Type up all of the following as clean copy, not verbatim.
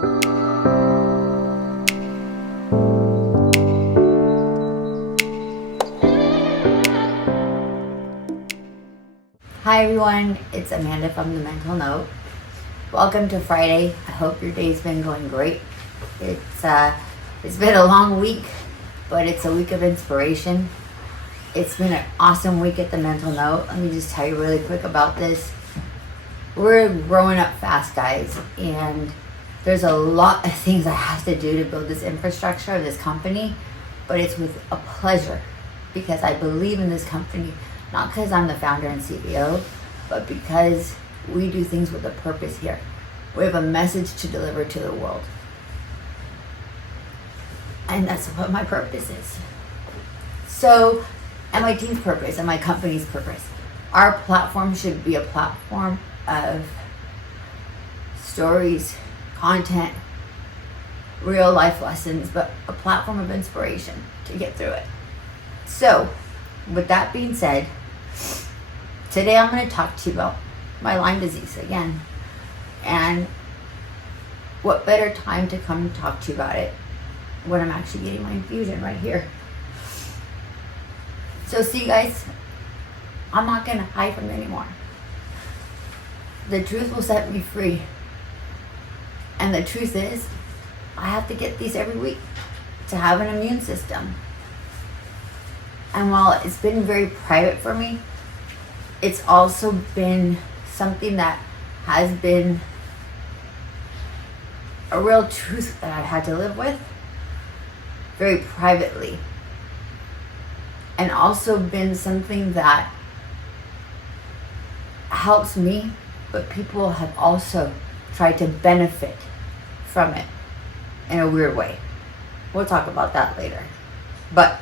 Hi everyone, it's Amanda from The Mental Note. Welcome to Friday. I hope your day's been going great. It's been a long week, but it's a week of inspiration. It's been an awesome week at The Mental Note. Let me just tell you really quick about this. We're growing up fast, guys, and there's a lot of things I have to do to build this infrastructure of this company, but it's with a pleasure because I believe in this company. Not because I'm the founder and CEO, but because we do things with a purpose here. We have a message to deliver to the world. And that's what my purpose is. So, and my team's purpose and my company's purpose. Our platform should be a platform of stories, content, real life lessons, but a platform of inspiration to get through it. So, with that being said, today I'm going to talk to you about my Lyme disease again. And what better time to come talk to you about it when I'm actually getting my infusion right here. So see guys, I'm not going to hide from it anymore. The truth will set me free. And the truth is, I have to get these every week to have an immune system. And while it's been very private for me, it's also been something that has been a real truth that I've had to live with very privately. And also been something that helps me, but people have also tried to benefit from it in a weird way. We'll talk about that later. But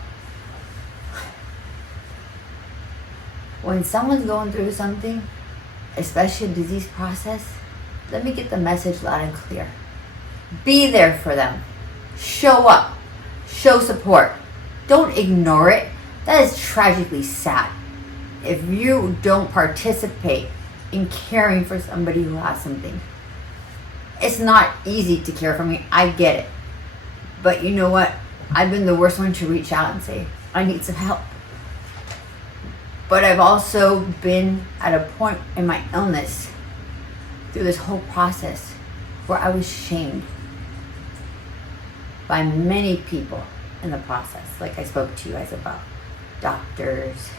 when someone's going through something, especially a disease process, let me get the message loud and clear. Be there for them. Show up. Show support. Don't ignore it. That is tragically sad. If you don't participate in caring for somebody who has something. It's not easy to care for me. I get it. But you know what? I've been the worst one to reach out and say, I need some help. But I've also been at a point in my illness through this whole process where I was shamed by many people in the process, like I spoke to you guys about. Doctors,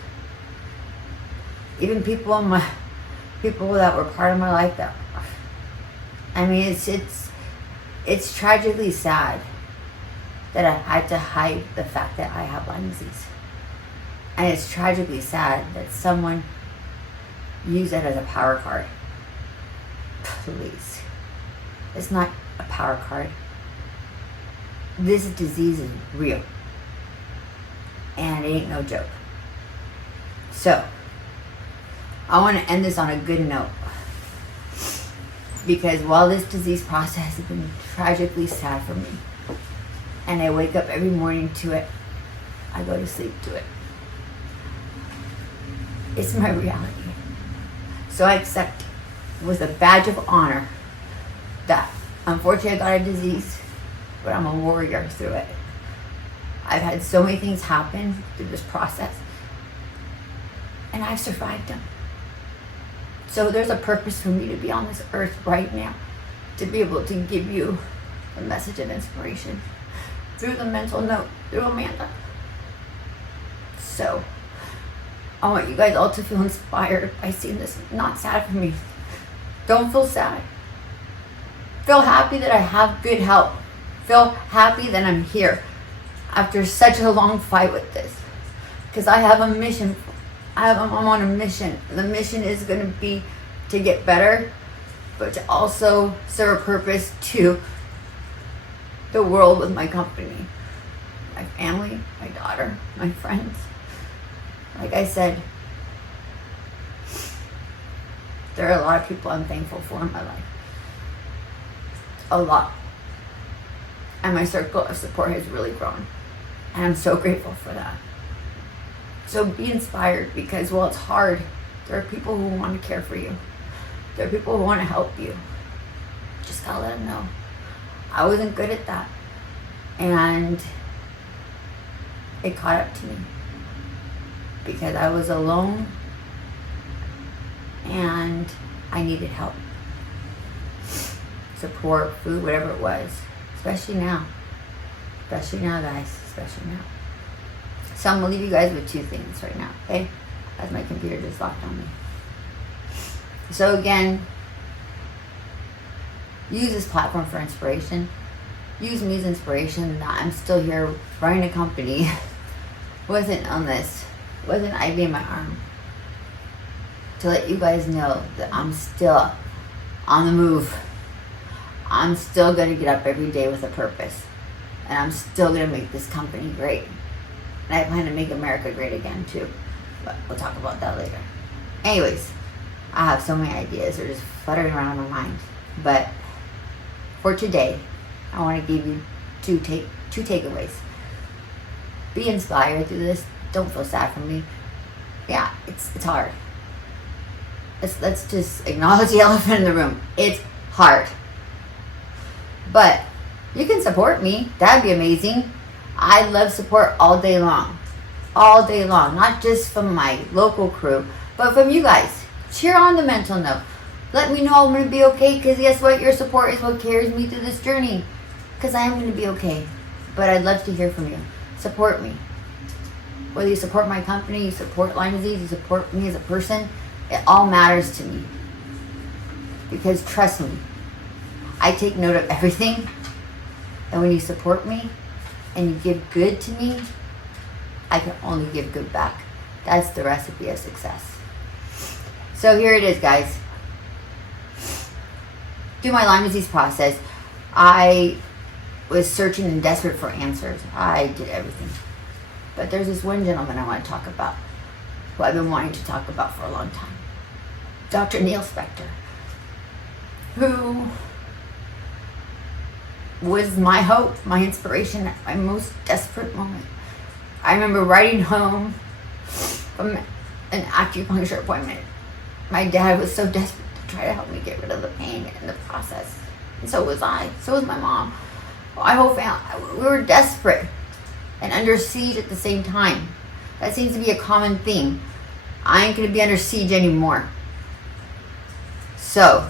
even people that were part of my life that, I mean, it's tragically sad that I had to hide the fact that I have Lyme disease. And it's tragically sad that someone used that as a power card. Please. It's not a power card. This disease is real. And it ain't no joke. So, I want to end this on a good note. Because while this disease process has been tragically sad for me, and I wake up every morning to it, I go to sleep to it. It's my reality. So I accept with a badge of honor that unfortunately I got a disease, but I'm a warrior through it. I've had so many things happen through this process, and I've survived them. So there's a purpose for me to be on this earth right now, to be able to give you a message of inspiration through The Mental Note, through Amanda. So I want you guys all to feel inspired by seeing this. Not sad for me. Don't feel sad. Feel happy that I have good help. Feel happy that I'm here after such a long fight with this. Because I have a mission. I'm on a mission. The mission is going to be to get better, but to also serve a purpose to the world with my company. My family, my daughter, my friends. Like I said, there are a lot of people I'm thankful for in my life. A lot. And my circle of support has really grown. And I'm so grateful for that. So be inspired, because while it's hard, there are people who want to care for you. There are people who want to help you. Just gotta let them know. I wasn't good at that. And it caught up to me because I was alone and I needed help. Support, food, whatever it was. Especially now. Especially now, guys. Especially now. So I'm going to leave you guys with two things right now, okay? As my computer just locked on me. So again, use this platform for inspiration. Use me as inspiration that I'm still here running a company with an illness, with an IV in my arm. To let you guys know that I'm still on the move. I'm still going to get up every day with a purpose. And I'm still going to make this company great. And I plan to make America great again too. But we'll talk about that later. Anyways, I have so many ideas. They're just fluttering around in my mind. But for today, I want to give you two takeaways. Be inspired through this. Don't feel sad for me. Yeah, it's hard. Let's just acknowledge the elephant in the room. It's hard. But you can support me. That'd be amazing. I love support all day long. All day long. Not just from my local crew, but from you guys. Cheer on the mental note. Let me know I'm going to be okay, because guess what? Your support is what carries me through this journey. Because I am going to be okay. But I'd love to hear from you. Support me. Whether you support my company, you support Lyme disease, you support me as a person, it all matters to me. Because trust me, I take note of everything. And when you support me and you give good to me, I can only give good back. That's the recipe of success. So here it is, guys. Through my Lyme disease process, I was searching and desperate for answers. I did everything. But there's this one gentleman I want to talk about, who I've been wanting to talk about for a long time. Dr. Neil Spector, who was my hope, my inspiration at my most desperate moment. I remember riding home from an acupuncture appointment. My dad was so desperate to try to help me get rid of the pain in the process. And so was I. So was my mom. My whole family. We were desperate and under siege at the same time. That seems to be a common theme. I ain't going to be under siege anymore. So,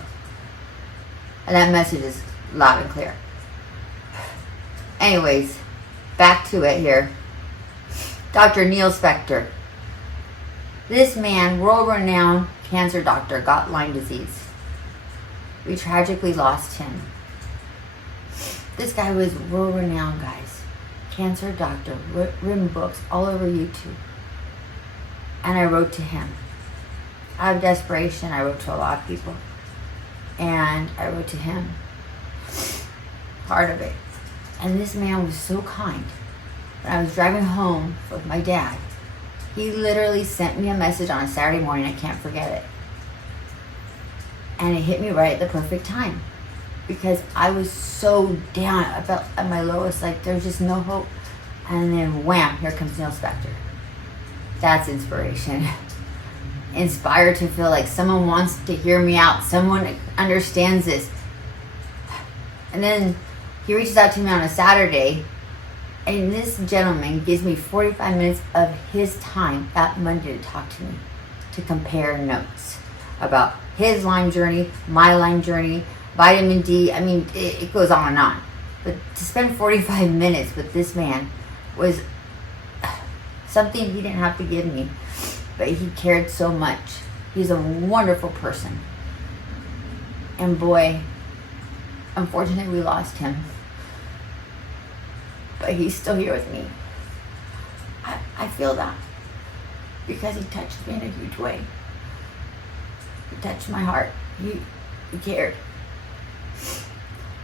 and that message is loud and clear. Anyways, back to it here. Dr. Neil Spector. This man, world-renowned cancer doctor, got Lyme disease. We tragically lost him. This guy was world-renowned, guys. Cancer doctor, written books all over YouTube. And I wrote to him. Out of desperation, I wrote to a lot of people. And I wrote to him. Part of it. And this man was so kind. When I was driving home with my dad, he literally sent me a message on a Saturday morning. I can't forget it. And it hit me right at the perfect time. Because I was so down. I felt at my lowest, like there's just no hope. And then wham, here comes Neil Spector. That's inspiration. Inspired to feel like someone wants to hear me out. Someone understands this. And then he reaches out to me on a Saturday. And this gentleman gives me 45 minutes of his time that Monday to talk to me. To compare notes about his Lyme journey, my Lyme journey, vitamin D. I mean, it goes on and on. But to spend 45 minutes with this man was something he didn't have to give me. But he cared so much. He's a wonderful person. And boy, unfortunately we lost him. But he's still here with me. I feel that. Because he touched me in a huge way. He touched my heart. He cared.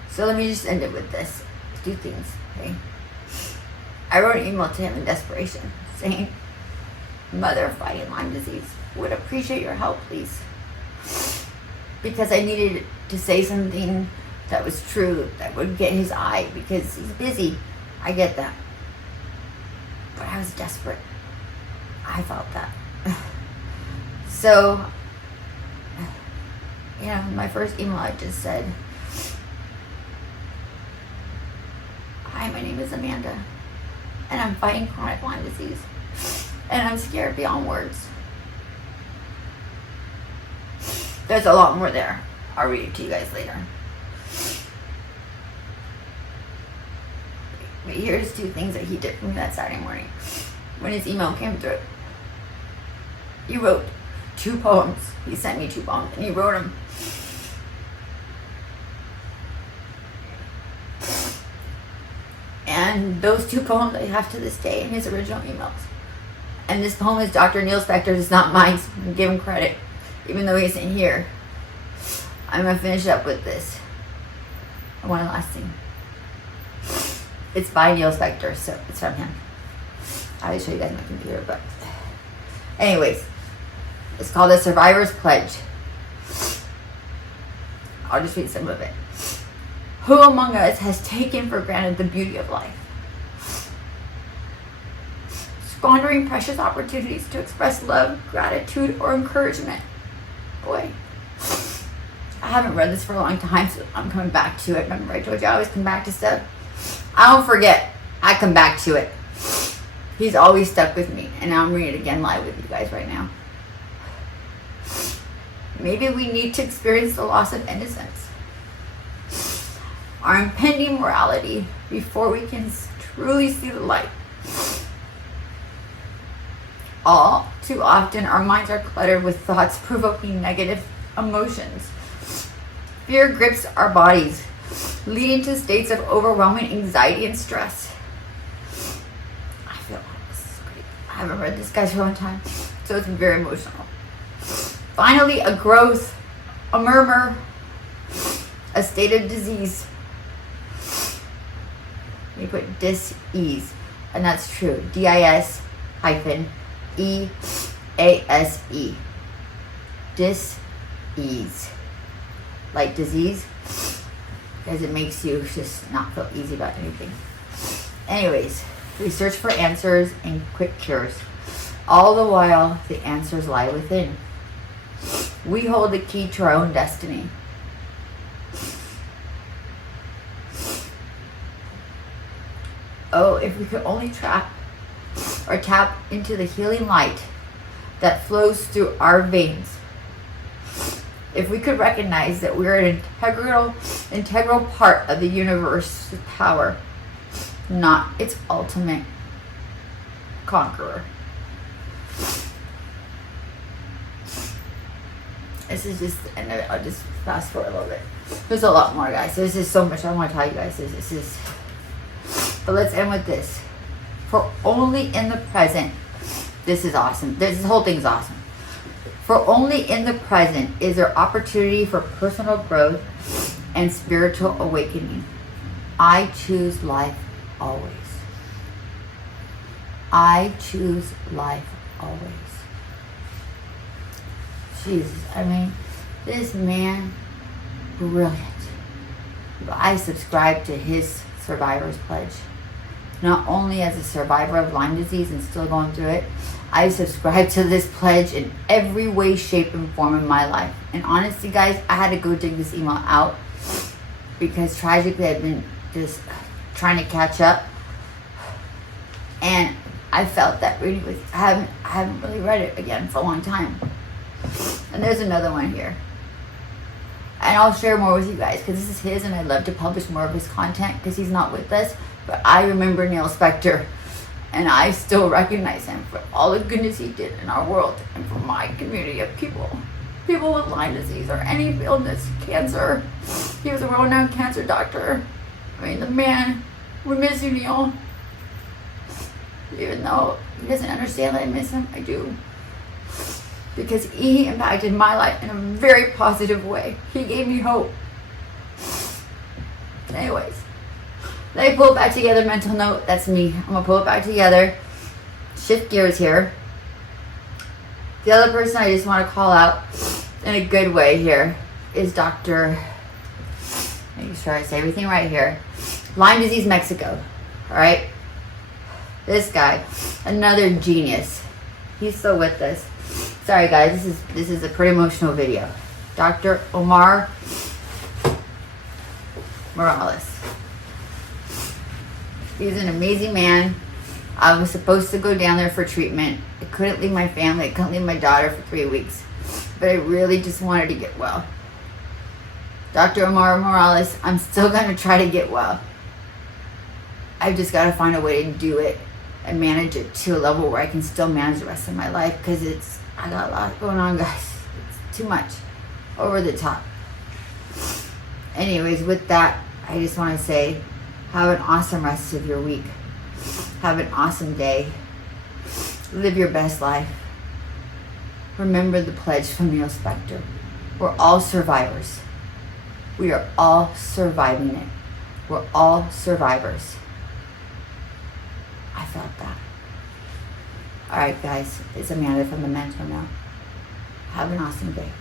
So let me just end it with this. 2 things, okay? I wrote an email to him in desperation saying, mother fighting Lyme disease, would appreciate your help, please. Because I needed to say something that was true, that would get his eye, because he's busy. I get that. But I was desperate. I felt that. So, my first email I just said, my name is Amanda, and I'm fighting chronic Lyme disease, and I'm scared beyond words. There's a lot more there. I'll read it to you guys later. But here's 2 things that he did for me that Saturday morning when his email came through. He wrote 2 poems. He sent me 2 poems, and he wrote them. And those 2 poems I have to this day in his original emails. And this poem is Dr. Neil Spector's. It's not mine, so give him credit, even though he isn't here. I'm going to finish up with this. One last thing. It's by Neil Spector, so it's from him. I'll show you guys my computer, but anyways, it's called The Survivor's Pledge. I'll just read some of it. Who among us has taken for granted the beauty of life? Squandering precious opportunities to express love, gratitude, or encouragement. Boy, I haven't read this for a long time, so I'm coming back to it. Remember I told you I always come back to stuff? I don't forget. I come back to it. He's always stuck with me, and now I'm reading it again live with you guys right now. Maybe we need to experience the loss of innocence, our impending morality, before we can truly see the light. All too often, our minds are cluttered with thoughts provoking negative emotions. Fear grips our bodies, leading to states of overwhelming anxiety and stress. I feel like this is great. I haven't read this guy's for a long time, so it's very emotional. Finally, a growth, a murmur, a state of disease. You put dis-ease, and that's true. D-I-S-E-A-S-E. Dis-ease. Like disease, because it makes you just not feel easy about anything. Anyways, we search for answers and quick cures. All the while, the answers lie within. We hold the key to our own destiny. Oh, if we could only tap into the healing light that flows through our veins. If we could recognize that we're an integral part of the universe's power, not its ultimate conqueror. This is just, and I'll just fast forward a little bit. There's a lot more, guys. There's just so much I want to tell you guys. This is, but let's end with this. For only in the present, this is awesome. This whole thing's awesome. For only in the present is there opportunity for personal growth and spiritual awakening. I choose life always. I choose life always. Jesus, I mean, this man, brilliant. I subscribe to his survivor's pledge. Not only as a survivor of Lyme disease and still going through it, I subscribe to this pledge in every way, shape, and form in my life. And honestly, guys, I had to go dig this email out because tragically I've been just trying to catch up. And I felt that reading was, I haven't really read it again for a long time. And there's another one here. And I'll share more with you guys because this is his, and I'd love to publish more of his content because he's not with us. But I remember Neil Spector, and I still recognize him for all the goodness he did in our world and for my community of people with Lyme disease or any illness, cancer. He was a renowned cancer doctor. I mean, the man, we miss you, Neil. Even though he doesn't understand that I miss him, I do. Because he impacted my life in a very positive way. He gave me hope. Anyways, let me pull it back together. Mental note, that's me. I'm going to pull it back together. Shift gears here. The other person I just want to call out in a good way here is Dr. Make sure I say everything right here. Lyme disease, Mexico. Alright? This guy, another genius. He's still with us. Sorry guys, this is a pretty emotional video. Dr. Omar Morales. He's an amazing man. I was supposed to go down there for treatment. I couldn't leave my family. I couldn't leave my daughter for 3 weeks. But I really just wanted to get well. Dr. Omar Morales, I'm still going to try to get well. I've just got to find a way to do it and manage it to a level where I can still manage the rest of my life, because I got a lot going on, guys. It's too much. Over the top. Anyways, with that, I just want to say, have an awesome rest of your week. Have an awesome day. Live your best life. Remember the pledge from Neil Spector. We're all survivors. We are all surviving it. We're all survivors. I felt that. All right, guys. It's Amanda from the Mentor Now. Have an awesome day.